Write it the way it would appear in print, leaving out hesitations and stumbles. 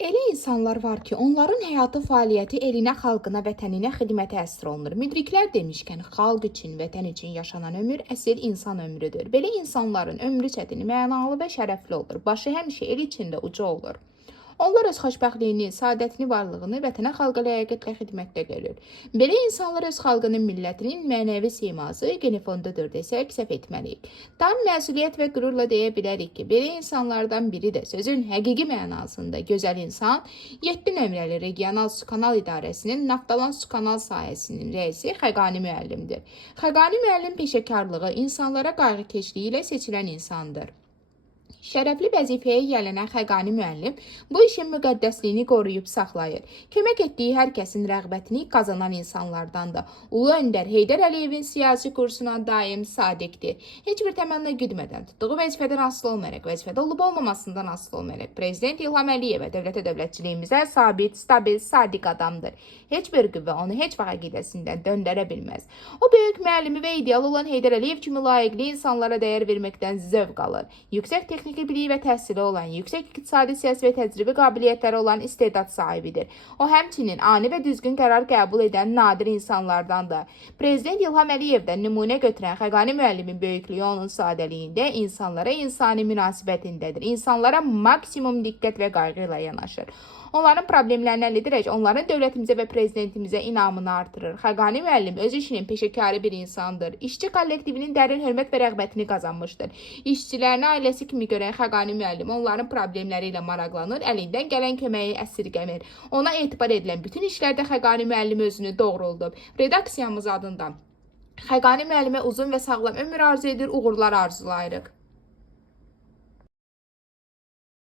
Elə insanlar var ki, onların həyatı, fəaliyyəti elinə, xalqına, vətəninə xidmətə həsr olunur. Müdriklər demişkən, xalq üçün, vətən üçün yaşanan ömür əsl insan ömrüdür. Belə insanların ömrü çətin, mənalı və şərəfli olur. Başı həmişə el içində uca olur. Onlar öz xoşbəxtliyini, saadətini, varlığını vətənə, xalqa ləyaqətlə xidmətdə görür. Belə insanlar öz xalqının, millətinin mənəvi siması, genofondudur desək, səhv etməliyik. Tam məsuliyyət və qürurla deyə bilərik ki, belə insanlardan biri də sözün həqiqi mənasında gözəl insan, 7 nömrəli regional su kanal idarəsinin Naftalan su kanal sahəsinin rəisi Xəqani müəllimdir. Xəqani müəllim peşəkarlığı, insanlara qayğıkeşliyi ilə seçilən insandır. Şərəfli vəzifəyə gələnən Xəqani müəllim bu işin müqəddəsliyini qoruyub saxlayır. Kömək etdiyi hər kəsin rəğbətini qazanan insanlardandır. Ulu öndər Heydər Əliyevin siyasi kursuna daim sadiqdir. Heç bir təmənna güdmədən, tutduğu vəzifədən asılı olmayaraq, vəzifədə olub olmamasından asılı olmayaraq, Prezident İlham Əliyevə dövlətə dövlətçiliyimizə sabit, stabil, sadiq adamdır. Heç bir qüvvə onu heç vaxt əqidəsindən döndərə bilməz. O böyük müəllimi və ideal olan Heydər Əliyev kimi layiqli insanlara dəyər verməkdən zövq alır. Yüksək texniki biliyi və təhsili olan, yüksək iqtisadi, siyasi və təcrübə qabiliyyətləri olan istedad sahibidir. O həmçinin ani və düzgün qərar qəbul edən nadir insanlardandır. Prezident İlham Əliyevdən nümunə götürən Xəqani müəllimin böyüklüyü onun sadəliyində, insanlara insani münasibətindədir. İnsanlara maksimum diqqət və qayğı ilə yanaşır. Onların problemlərini həll edərək, onların dövlətimizə və prezidentimizə inamını artırır. Xəqani müəllim öz işinin peşəkarı bir insandır. İşçi kollektivinin dərin hörmət və rəğbətini qazanmışdır. İşçilərini ailəsi kimi görən Xəqani müəllim onların problemləri ilə maraqlanır, əlindən gələn köməyi əsirgəmir. Ona etibar edilən bütün işlərdə Xəqani müəllim özünü doğruldub. Redaksiyamız adından Xəqani müəllimə uzun və sağlam ömür arzu edir, uğurlar arzulayırıq.